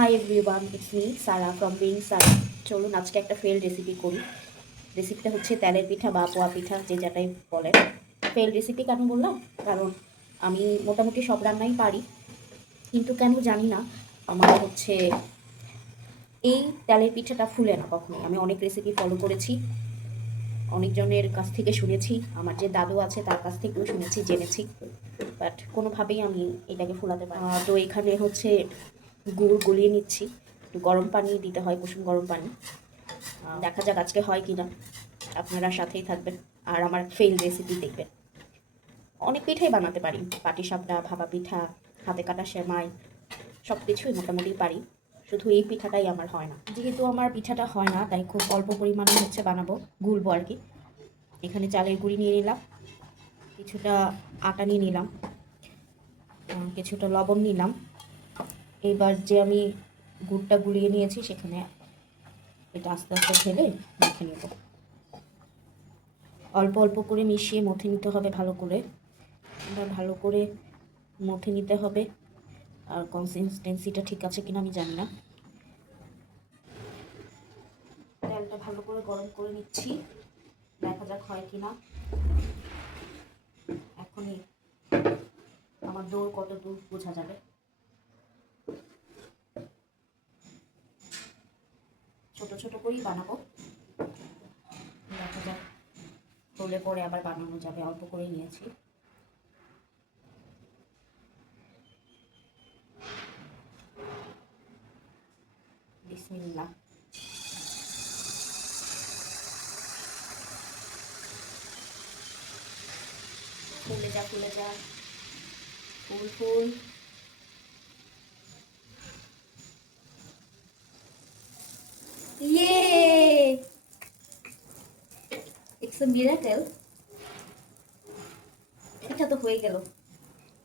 Hi everyone it's me Sara from being Sara চলুন আজকে একটা ফেল রেসিপি করি। রেসিপিটা হচ্ছে তেলের পিঠা বা পোয়া পিঠা, যে যেটাই বলেন। ফেল রেসিপি কেন বললাম? কারণ আমি মোটামুটি সব রান্নাই পারি। কিন্তু কেন জানি না, আমার হচ্ছে এই তেলের পিঠাটা ফুলে না কখনোই। আমি অনেক রেসিপি ফলো করেছি, অনেকজনের কাছ থেকে শুনেছি, আমার যে দাদু আছে তার কাছ থেকেও শুনেছি, জেনেছি। বাট কোনোভাবেই আমি এটাকে ফোলাতে পারি তো এখানে হচ্ছে গুড় গলিয়ে নিচ্ছি। একটু গরম পানি দিতে হয় কুসুম গরম পানি। দেখা যাক আজকে হয় কি না আপনারা সাথেই থাকবেন আর আমার ফেল রেসিপি দেখবেন। অনেক পিঠাই বানাতে পারি। পাটি সাপটা ভাপা পিঠা হাতে কাটা সেমাই সব কিছুই মোটামুটি পারি। শুধু এই পিঠাটাই আমার হয় না। যেহেতু আমার পিঠাটা হয় না তাই খুব অল্প পরিমাণে হচ্ছে বানাবো গুলবো আর কি। এখানে চালের গুঁড়ি নিয়ে নিলাম। কিছুটা আটা নিয়ে নিলাম। কিছুটা লবণ নিলাম। এবার যে আমি গুড়টা গুলিয়ে নিয়েছি, সেখানে এটা আস্তে আস্তে ঢেলে মেখে নেব। অল্প অল্প করে মিশিয়ে মথে নিতে হবে ভালো করে। এবার ভালো করে মথে নিতে হবে। আর কনসিস্টেন্সিটা ঠিক আছে কিনা আমি জানি না। তেলটা ভালো করে গরম করে নিচ্ছি। দেখা যাক হয় কিনা। এখনই আমার দৌড় কত দূর বোঝা যাবে। ছোট ছোট করেই বানাবো। দেখা যাক হলে পরে আবার বানানো যাবে, অল্প করেই নিয়েছি। বিসমিল্লাহ। ফুলে যা ফুলে যা। ফুল ফুল। It's a miracle. এটা তো হয়ে গেল।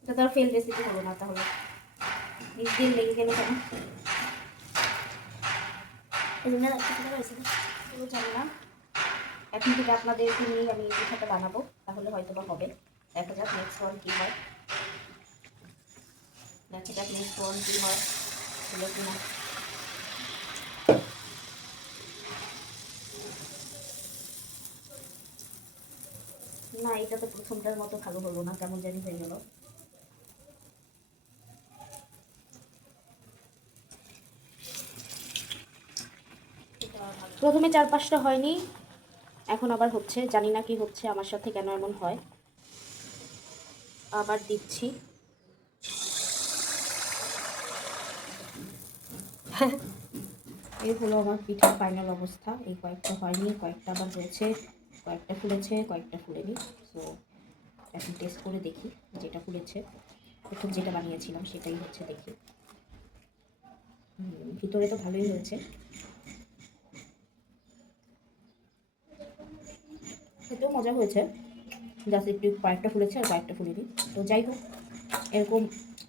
এটা তো আর ফেল রেসিপি হলো না তাহলে। বিশ দিন লেগে গেল কেন? পুরো জানি এখন থেকে আপনাদেরকে নিয়েই আমি এই পিঠাটা বানাবো। তাহলে হয়তো বা হবে। দেখা যাক নেক্সট ওয়ান কী হয়। দেখা যাক নেক্সট ওয়ান কী হয়। কি না, এটা তো প্রথমটার মতো ভালো হলো না, কেমন জানি হয়ে গেল। প্রথমে চার পাঁচটা হয়নি, এখন আবার হচ্ছে, জানি না কি হচ্ছে, আমার সাথে কেন এমন হয়। আবার দিচ্ছি। এই হলো আমার পিঠার ফাইনাল অবস্থা, এই কয়েকটা হয়নি, কয়েকটা আবার হয়েছে। কয়েকটা ফুলেছে, কয়েকটা ফুলেনি। সো এখন টেস্ট করে দেখি যেটা ফুলেছে। প্রথম যেটা বানিয়েছিলাম সেটাই হচ্ছে দেখি। ভিতরে তো ভালোই হয়েছে। খেতেও মজা হয়েছে। জাস্ট একটু কয়েকটা ফুলেছে আর কয়েকটা ফুলেনি। তো যাই হোক, এরকম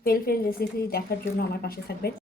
ফেল ফেল রেসিপি দেখার জন্য আমার পাশে থাকবেন।